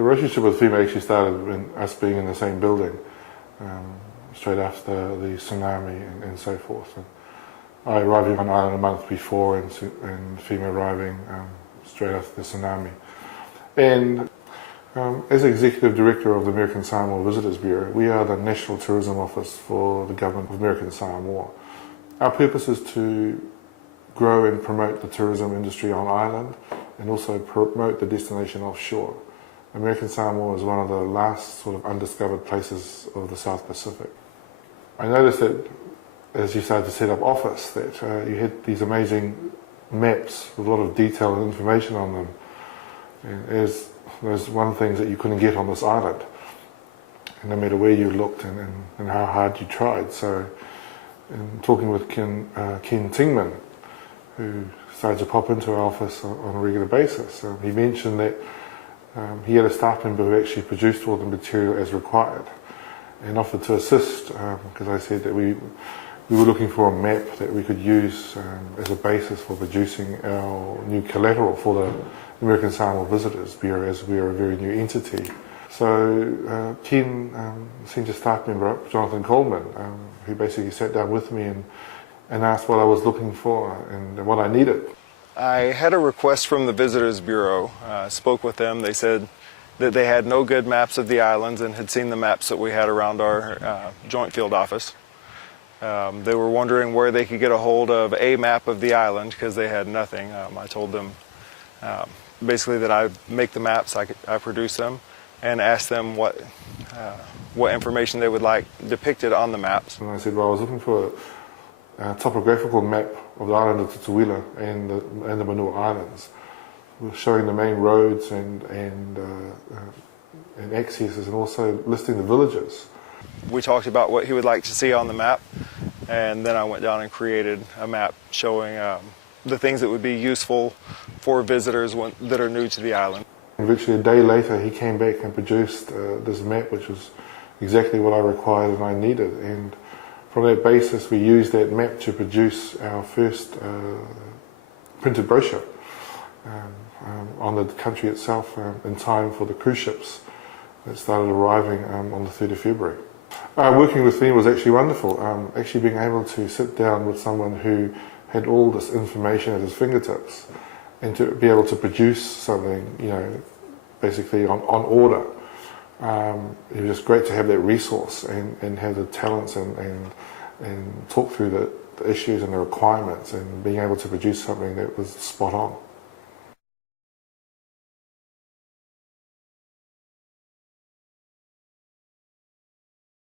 The relationship with FEMA actually started when us being in the same building, straight after the tsunami and so forth. And I arrived on island a month before, and FEMA arriving straight after the tsunami. And as Executive Director of the American Samoa Visitors Bureau, we are the National Tourism Office for the Government of American Samoa. Our purpose is to grow and promote the tourism industry on island and also promote the destination offshore. American Samoa is one of the last sort of undiscovered places of the South Pacific. I noticed that as you started to set up office that you had these amazing maps with a lot of detail and information on them. And as there's one thing that you couldn't get on this island, no matter where you looked and how hard you tried. So in talking with Ken Tingman, who started to pop into our office on a regular basis, he mentioned that he had a staff member who actually produced all the material as required and offered to assist, because I said that we were looking for a map that we could use as a basis for producing our new collateral for the American Samoa Visitors Bureau, as we are a very new entity. So Ken sent a staff member up, Jonathan Colwell, who basically sat down with me and asked what I was looking for and what I needed. I had a request from the Visitors Bureau, spoke with them. They said that they had no good maps of the islands and had seen the maps that we had around our joint field office. They were wondering where they could get a hold of a map of the island because they had nothing. I told them basically that I make the maps, I produce them, and asked them what information they would like depicted on the maps. And I said, well, I was looking for a topographical map of the island of Tutuila and the Manua Islands, showing the main roads and accesses, and also listing the villages. We talked about what he would like to see on the map, and then I went down and created a map showing the things that would be useful for visitors that are new to the island. And virtually a day later, he came back and produced this map, which was exactly what I required and I needed. And from that basis, we used that map to produce our first printed brochure on the country itself in time for the cruise ships that started arriving on the 3rd of February. Working with me was actually wonderful. Actually being able to sit down with someone who had all this information at his fingertips and to be able to produce something, basically on order. It was just great to have that resource and have the talents and talk through the issues and the requirements and being able to produce something that was spot on.